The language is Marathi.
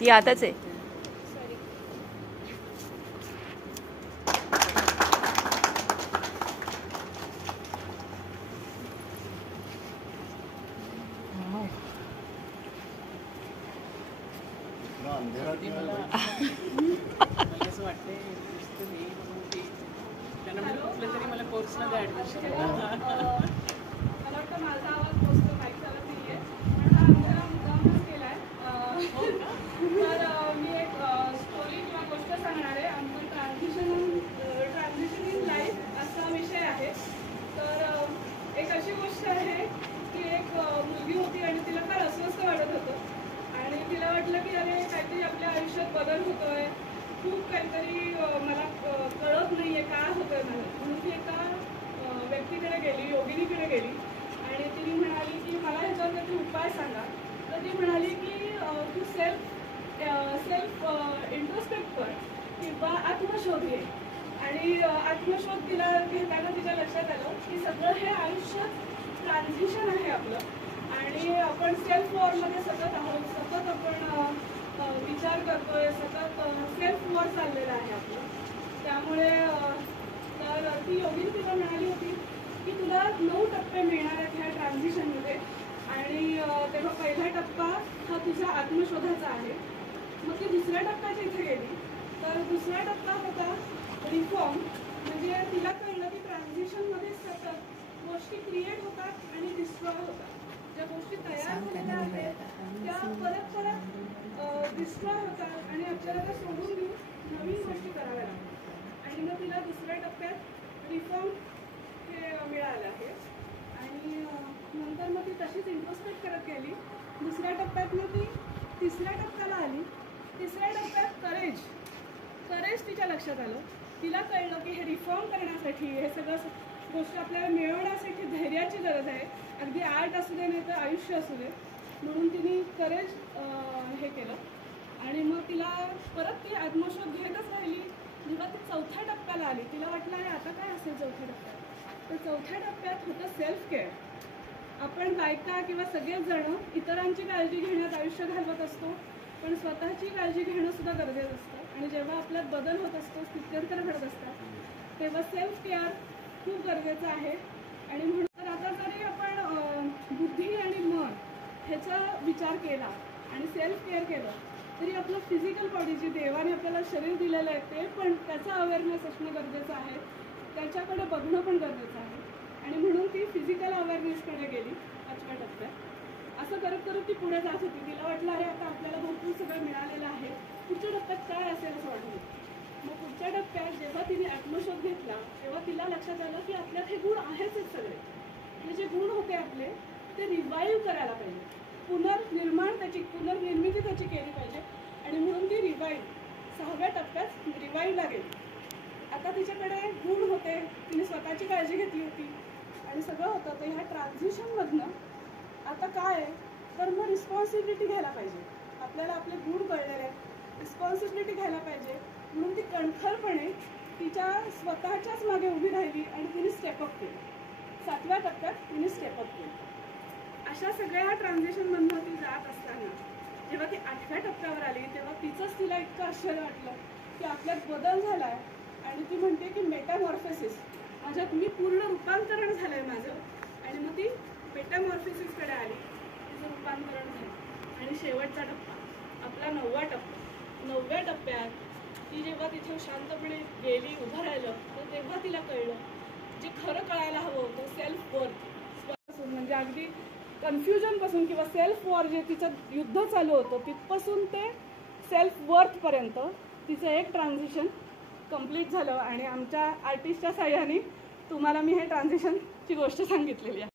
ती आताच आहे. असं वाटतंय त्यांना म्हणजे कुठल्या तरी मला कोर्समध्ये ॲडमिशन मला वाटतं माझा आवाज पोचतो माहीत झाला नाही आहे पण हा आमच्या मुद्दामच केला आहे. तर मी एक स्टोरी किंवा गोष्ट सांगणार आहे. आमचं ट्रान्झिशन इन लाईफ असा विषय आहे. तर एक अशी गोष्ट आहे की एक मुलगी होती आणि तिला फार अस्वस्थ वाटत होतं आणि तिला वाटलं की अरे काहीतरी आपल्या आयुष्यात बदल होतोय, खूप काहीतरी मला कळत नाही आहे काय होतंय मला. म्हणून ती एका व्यक्तीकडे गेली, योगिनीकडे गेली आणि तिने म्हणाली की मला ह्याच्यावर काहीतरी उपाय सांगा. तर ती म्हणाली की तू सेल्फ इंट्रोस्पेक्ट कर किंवा आत्मशोध घे. आणि आत्मशोध तिला घेताना तिच्या लक्षात आलं की सगळं हे आयुष्यात ट्रान्झिशन आहे आपलं आणि आपण सेल्फ वॉरमध्ये सतत आहोत, सतत आपण विचार करतोय, सतत सेल्फ वॉर चाललेलं आहे आपलं. त्यामुळे तर ती योगिनी तिला म्हणाली होती की तुला 9 टप्पे मिळणार आहेत ह्या ट्रान्झिशनमध्ये आणि तेव्हा पहिला टप्पा हा तुझा आत्मशोधाचा आहे. मग ती दुसऱ्या टप्प्याच्या इथे गेली. तर दुसरा टप्पा होता रिफॉर्म. म्हणजे तिला कळलं की ट्रान्झिशनमध्ये सतत गोष्टी क्रिएट होतात आणि डिस्ट्रॉय होतात. ज्या गोष्टी तयार झालेल्या आहेत त्या परत परत डिस्ट्रॉय होतात आणि आपल्याला त्या सोडून देऊन नवीन गोष्टी कराव्या लागतात. आणि मग तिला दुसऱ्या टप्प्यात रिफॉर्म हे मिळालं आहे आणि नंतर मग ती तशीच इंट्रोस्पेक्ट करत गेली. दुसऱ्या टप्प्यात मग ती तिसऱ्या टप्प्याला आली. तिसऱ्या टप्प्यात करेज तिच्या लक्षात आलं. तिला कळलं की हे रिफॉर्म करण्यासाठी हे सगळं गोष्ट आपल्याला मिळवण्यासाठी धैर्याची गरज आहे. अगदी आर्ट असू दे नाही तर आयुष्य असू दे. म्हणून तिने करेज हे केलं आणि मग तिला परत ती आत्मशोध घेतच राहिली. जेव्हा ती चौथ्या टप्प्याला आली तिला वाटलं आहे आता काय असेल चौथ्या टप्प्यात. तर चौथ्या टप्प्यात होतं सेल्फ केअर. आपण बायका किंवा सगळेच जण इतरांची काळजी घेण्यात आयुष्य घालवत असतो पण स्वतःची काळजी घेणं सुद्धा गरजेचं असतं. आणि जेव्हा आपल्यात बदल होत असतो, स्थित्यंतर घडत असतात तेव्हा सेल्फ केअर खूप गरजेचं आहे. आणि म्हणून तर आता जरी आपण बुद्धी आणि मन ह्याचा विचार केला आणि सेल्फ केअर केलं तरी आपलं फिजिकल बॉडी जी देवाने आपल्याला शरीर दिलेलं आहे ते पण त्याचा अवेअरनेस असणं गरजेचं आहे. त्याच्याकडे बघणं पण गरजेचं आहे. आणि म्हणून ती फिजिकल अवेअरनेसकडे गेली 5व्या टप्प्यात. असं करत करत ती पुढे जात होती. तिला वाटलं अरे आता आपल्याला भरपूर सगळं मिळालेलं आहे, पुढच्या टप्प्यात काय असेल असं वाटत होतं. मग पुढच्या टप्प्यात जेव्हा तिने आत्मशोध घेतला तेव्हा तिला लक्षात आलं की आपल्यात हे गुण आहेच सगळे. हे जे गुण होते आपले ते रिवाईव्ह करायला पाहिजे, पुनर्निर्मिती त्याची केली पाहिजे. आणि म्हणून ती रिवाईव्ह 6व्या टप्प्यात रिवाईव्हला गेली. आता तिच्याकडे गुण होते, तिने स्वतःची काळजी घेतली होती आणि सगळं होतं. तर ह्या ट्रान्झिशनमधनं आता काय आहे तर मग रिस्पॉन्सिबिलिटी घ्यायला पाहिजे. आपल्याला आपले गुण कळलेले आहेत, रिस्पॉन्सिबिलिटी घ्यायला पाहिजे. म्हणून ती कणखरपणे तिच्या स्वतःच्याच मागे उभी राहिली आणि तिने स्टेपअप केलं. 7व्या टप्प्यात तिने स्टेपअप केलं. अशा सगळ्या ट्रान्झिशनमधनं ती जात असताना जेव्हा ती 8व्या टप्प्यावर आली तेव्हा तिला इतकं आश्चर्य वाटलं की आपल्यात बदल झाला आहे. आणि ती म्हणते की मेटामॉर्फोसिस, माझ्यात मी पूर्ण रूपांतरण झालं आहे माझं. आणि मग ती मेटामॉर्फोसिसकडे आली, तिचं रूपांतरण झालं. आणि शेवटचा टप्पा आपला 9वा टप्पा. 9व्या टप्प्यात ती जेव्हा तिथे शांतपणे गेली, उभं राहिलं तर तेव्हा तिला कळलं जे खरं कळायला हवं होतं सेल्फ वर्थ. म्हणजे अगदी कन्फ्युजनपासून किंवा सेल्फ वॉर जे तिचं युद्ध चालू होतं तिथपासून ते सेल्फ वर्थपर्यंत तिचं एक ट्रान्झिशन कंप्लीट झालं. आणि आमच्या आर्टिस्टच्या साह्याने तुम्हाला मी हे ट्रान्झिशनची गोष्ट सांगितलेली आहे.